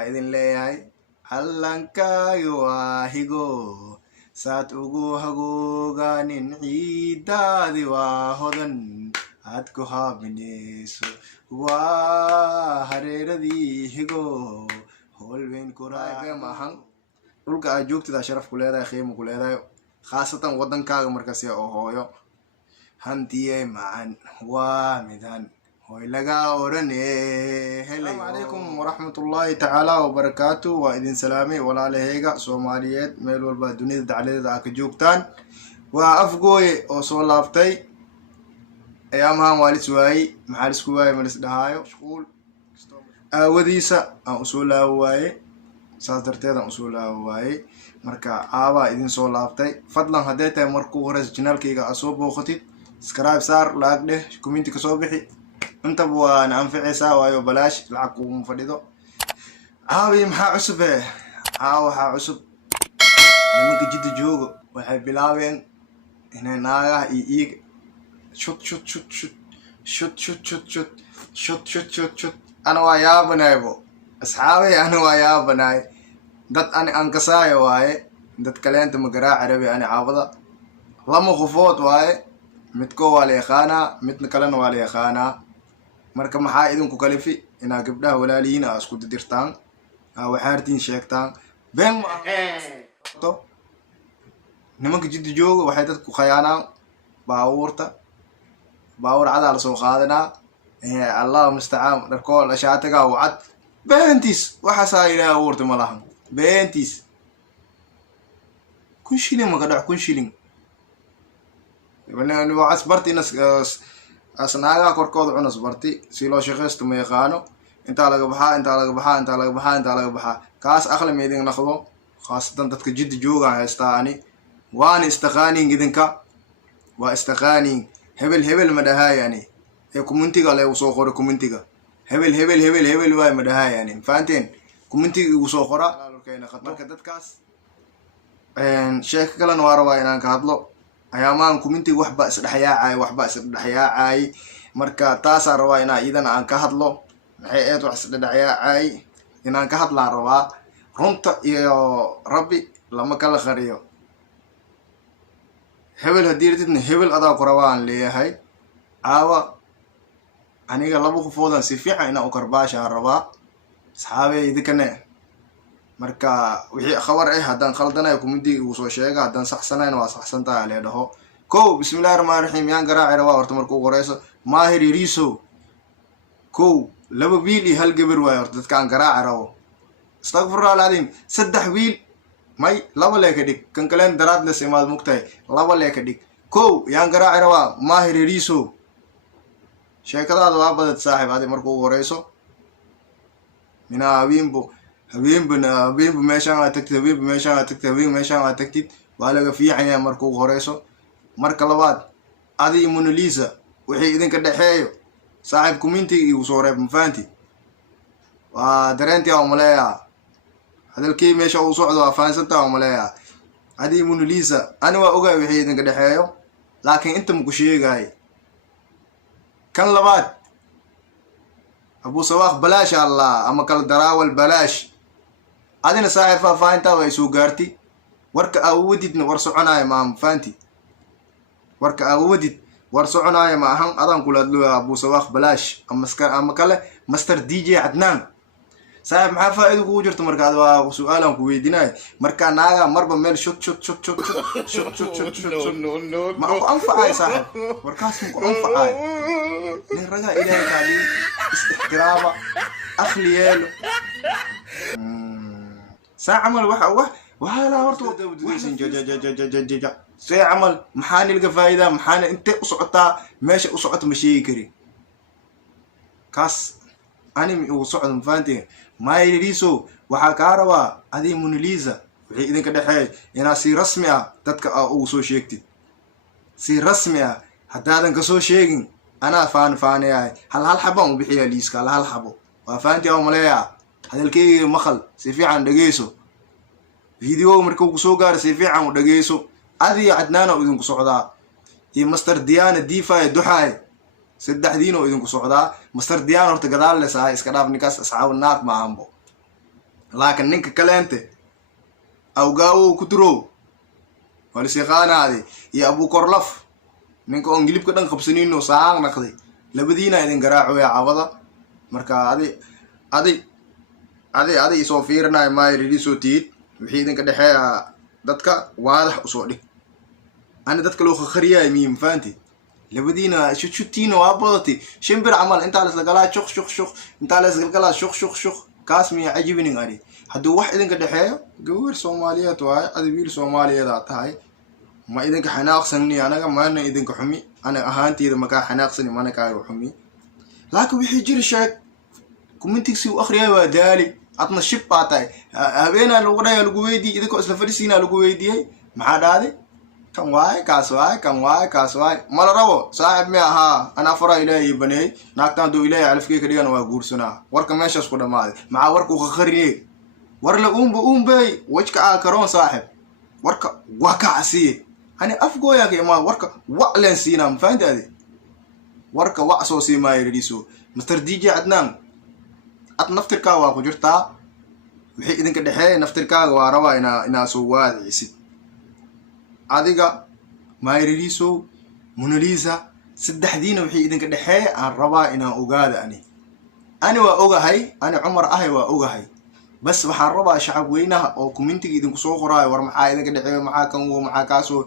idin leeyahay callankaaga waa higo saad ugu hagooganin ciidaadi waa hodan aad ku haabinayso waa hareeradii higo howlweyn kuraaga maahan dhulka aad joogtida sharaf ku leedahay qiimo ku leedahay khaasatan wadankaaga markaasi oo hooyo hantiyey macan waa midan hoy laga orane. Assalaamu calaykum waraxmatullaahi tacaala wabarakaatu. waa idin salaamay walaalahayga soomaaliyeed meel walba dunida dacaladeeda aa ka joogtaan. waa afgooye oo soo laabtay ayaamahan waa lis waayey maxaa lisku waayey ma lis dhahaayo mashquul aawadiisa aan usoo laawo waaye saas darteed aan usoo laawo waaye marka aabaa idin soo laabtay. fadlan hadday tahay markuu horeysa janaalkayga aa soo booqatid subscribe saar laag dheh commenti kasoo bixi intaba waana anficaysaa waayo balaash lacag kuuma fadhido. caawi maxaa cusub waxaa cusub nimanka jidda joogo waxay bilaabeen inay naagaha iyo iiga shut ana waa yaabanaybo asxaabay ana waa yaabanaay dad ani aan kasaayo waaye dad kaleenta magaraaci rabi ani caabada lama qofood waaye midkoo waa la yaqaanaa midna kalena waa la yaqaanaa. marka maxaa idinku kalifi inaa gabdhaha walaalihiin aa isku didirtaan waxaartiin sheegtaan been to nimanka jidda jooga waxay dadku khayaanaan baawur cadaa lasoo qaadanaa allahu mustacaan dharkoo lashaatagaa wacad beentiis waxaasaa ilaahay abuurta ma lahan beentiis 1,000 shilin maka dhac 1,000 shilin asbarti asnaagaa korkooda cunas barti si loo shaqaysto ma yaqaano intaa laga baxaa kaas aqli ma idin naqdo khaasatan dadka jidda joogaan haystaa ani waana istaqaaniin idinka waa istaqaaniin hebel ma dhahaay ani ee commentiga leegu soo qora commentiga hebel waay ma dhahaay ani fahanteen commentiga igu soo qora marka dadkaas sheeko kalena waa rabaa inaan ka hadlo ayaamaan commentiga waxba isdhexyaacay marka taasaa rabaa inaa iidan aan ka hadlo maxay eed wax isdhexyaacay inaan ka hadlaan rabaa runta iyo rabbi lama kala qariyo. hebel haddii ratidna hebel adaa ku rabaan leeyahay caawa aniga 2 qofoodan si fiican inaa u karbaashaa rabaa asxaabey idinkane marka wixii khabar haddaan khaldanayo commentiga igu soo sheega haddaan saxsanayna waa saxsantahay lee dhaho. kow bismillahi rahmaani rahiim yaan garaaci rabaa horta marka ugu horeyso maahir yariiso kow 2 wiil iyo 1 gabar waayo horta dadkaan garaaci rabo astaqfirullah alcadiim 3 wiil may 2 lee ka dhig kan kaleen daraad la simaad mugtahay 2 lee ka dhig. kow yaan garaaci rabaa maahir yariiso sheekadaada waa badad saaxiib adi marka ugu horeyso minaa habeenbu meeshaan aad tagtid waa laga fiican yahay marka ugu horeyso. marka labaad adi iyo Mona Lisa wixii idinka dhexeeyo saaxiib commentiga igu soo reeb mafahanti waa dareentii aan maleeyaa hadalkii meesha uu socdo waa fahansantaa aan maleeyaa adi iyo Mona Lisa ani waa ogaay wixii idinka dhexeeyo laakiin inta ma ku sheegay. kan labaad Abu Sawaaq balaash allah ama kala daraawal balaash adina saaxiib faafahintaa way soo gaarti warka awoodidna war soconaayo ma fahanti warka awoodid war soconaayo ma ahan adan kula hadlo Abu Sawaaq balaash ama kale Master DJ Adnan saaxiib maxaa faa'iido kugu jirto markaad waa su'aalan ku weydiinay marka naaga marba meel shut ma anfacay saaxiib warkaas ma anfacay nin raga ilaahay kaali istixtiraama akhliyeelo ساعمل وحلا هرتو ساعمل محاني لقى فايدة محاني انت أصعطا ماشي أصعط مشي كري كاس أنمي أصعط مفانتي ما يريسو وحكاروا هذه Mona Lisa وحي إذن كده حاج ينا سي رسمية تتك أو سو شيكتي سي رسمية حتى هذا كسو شيكين أنا فاني هل حبا وبحيا ليسكا هل حبا وفانتي أو ملايا هذا الكي مخل سيفي عن دقيسو فيديو مركو كسو قار سيفي عن دقيسو هذه عدنانا وإذن كسوعدا هي مستر ديانة ديفا دوحاي 3 دينو إذن كسوعدا مستر ديانة ارتقدال لساها اسكراف نكاس أصحاب الناق معامبو laakiin ninka kaleente awgaawo ku duro walisiqaanaadi iyo abu korlaf ninka oo ngilibka dhan qabsanino saang naqday labadiina idin garaaco ya cawada marka adi isoo fiirnay maay ridiso tiid wixii idinka dhaxeeya dadka waadax usoo dhig ani dadka loo khariyaa miim faanti labadiina shushutiina waa badati shimbir camal inta la isla galaa shuk inta la isla galaa shuk kaas miya ajibinin ari hadduu wax idinka dhaxeeyo gabar Soomaaliyeed waay adibiil Soomaaliyeed tahay ma idinka xanaaqsanni anaga maana idinka xumi ana ahaanteeda ma ka xanaaqsani maana ka xumi laakiin wixii jir sheeg commentiisi u akhriyay waa daali adna shib baatay habeena lagu dhayo lagu weydiiyay idinka isla fadhiisiina lagu weydiiyay maxaa dhaaday kan waay mala rabo saaxib ma aha ana fara ilaahay banay naagtaan doo ilaahay alfkii ka dhigan waa guursanaa warka meeshaas ku dhamaaday maxaa warku khariye war la umbay wajka karoon saaxib warka waa ka casiye ani afgooya ka imaa warka wa leen siina ma fahantaade warka wa soo siimaay ridiso Mr DJ Adnan ad naftirka waa ku jirtaa wixii idinka dhaxeey naftirkaaga waa rabaa ina soo waadisid adiga maayridiso Mona Lisa saddexdiina wixii idinka dhaxeey aan rabaa inaan ogaado ani waa ogahay ani Umar ahay waa ogahay bas waxaan rabaa shacab weynaha oo commentiga idinku soo qoraayo war maxaa idinka dhaxeey maxaa kan maxaa kaasoo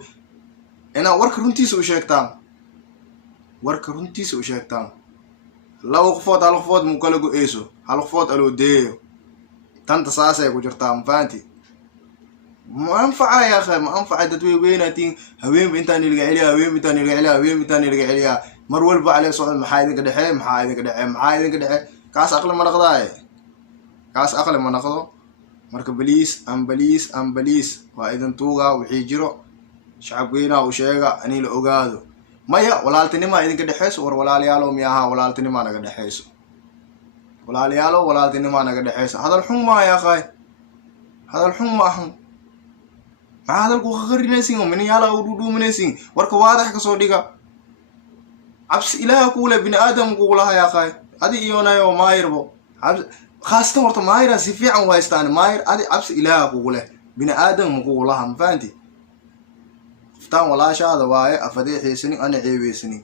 ina warka runtiisa u sheegtaan laba qofood mu kala go'eyso hal qofood aloo deeyo tanta saasay ku jirtaa ma fahanti ما أنفع يا أخي ما أنفع تدوي ويناتين هوين بنتاني القعليا مرول بعليه صعد محايدك دحين كاس أقل ما نقضاه كاس أقل ما نقضه مركب بليس وإذا توغا وحيجرو شعب وينا وشيغا أني لأوغادو مايا ولالتني ما إذن كدحيس ولا ليالو مياها ولالتني ما نقدحيس هذا الحمى يا أخي هذا الحمى هذا الكوخري نسين ومن يلا ودودو منسين ورك واضح كصديقة عبس إله كوله بني آدم كولها يا أخي هذه يونا يوم ماير بو خاصة ورت ماير سفيع وايستان ماير هذه عبس إله كوله بني آدم كولها مفانتي فتان ولا شاذ واي أفديه سنين أنا عيبي سنين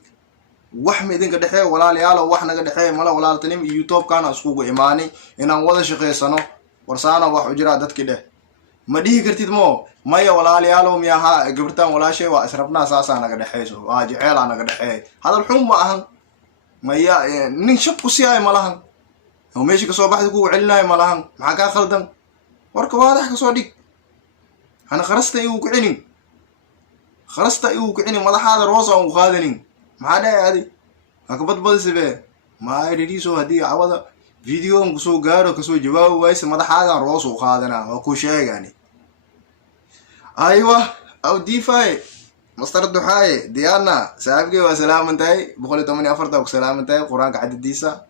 وحمي إذن قد حي ولا لياله وحنا قد حي ملا ولا تنيم يوتيوب كان أسقوق إيماني إن وضع شقي سنة ورسانا وحجرات كده ما ديه كرتيد مو مايا ولا ليالو مياها قبرتان ولا شيء وأسرفنا أساسا أنا قد حيسو واجعيل أنا قد حي هذا الحوم أهن مايا نشق سياي ملهن وماشي كسو بحث كو علناي ملهن معاكا خلدن ورك واضح كسو ديك أنا خرست إيو كعني مدح هذا روسا ومخادنين ما دا هذه أكبت بدسبه ما يريديسو هدي عوضة فيديو كسو غارو كسو جواب وايس مدح هذا روسا وخادنا وكو شيء يعني أيوة أو ديفاي مصدر الدحاي ديانا سابقي وسلام انتهي بقولي 84 وسلام انتهي قرآن عدد ديسا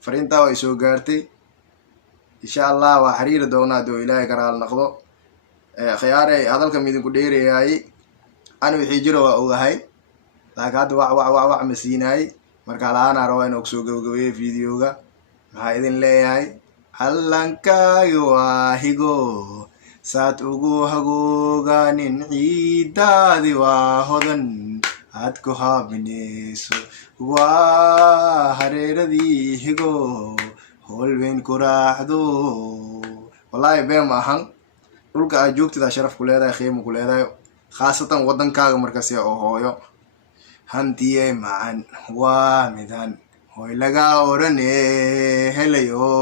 فرينتا ويسو غارتي إن شاء الله وحرير دونا دو إلهي كرال نقضو خياري هذا الكميدين كديري هاي أنا بحيجروا وأوهاي لكن هذا وع مسيناي مركا أنا روين أكسو جوجوي فيديوغا هايدين لي هاي حلنكا يواهيغو سات ugu hagooganin ciidaadi waa hodan aad ku haabinayso waa hareeradii higo holweyn ku raaxdo wallahi been ma ahan dhulka aad joogtida sharaf ku leedahay qiimo ku leedahay khaasatan wadankaaga markaas oo hooyo hantiye macaan waa midan hooy laga orane helayo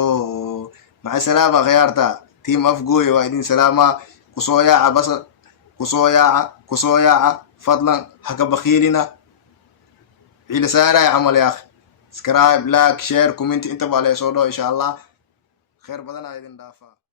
maca salaama khiyaarta تيم أفجوي وعدين سلامة كسويا بس كسويا فضلا حق بخيلنا إلى سارة عمل يا أخي سكرايب لايك شير كومنت انت بالي صوره إن شاء الله خير بدنا عايزين دافع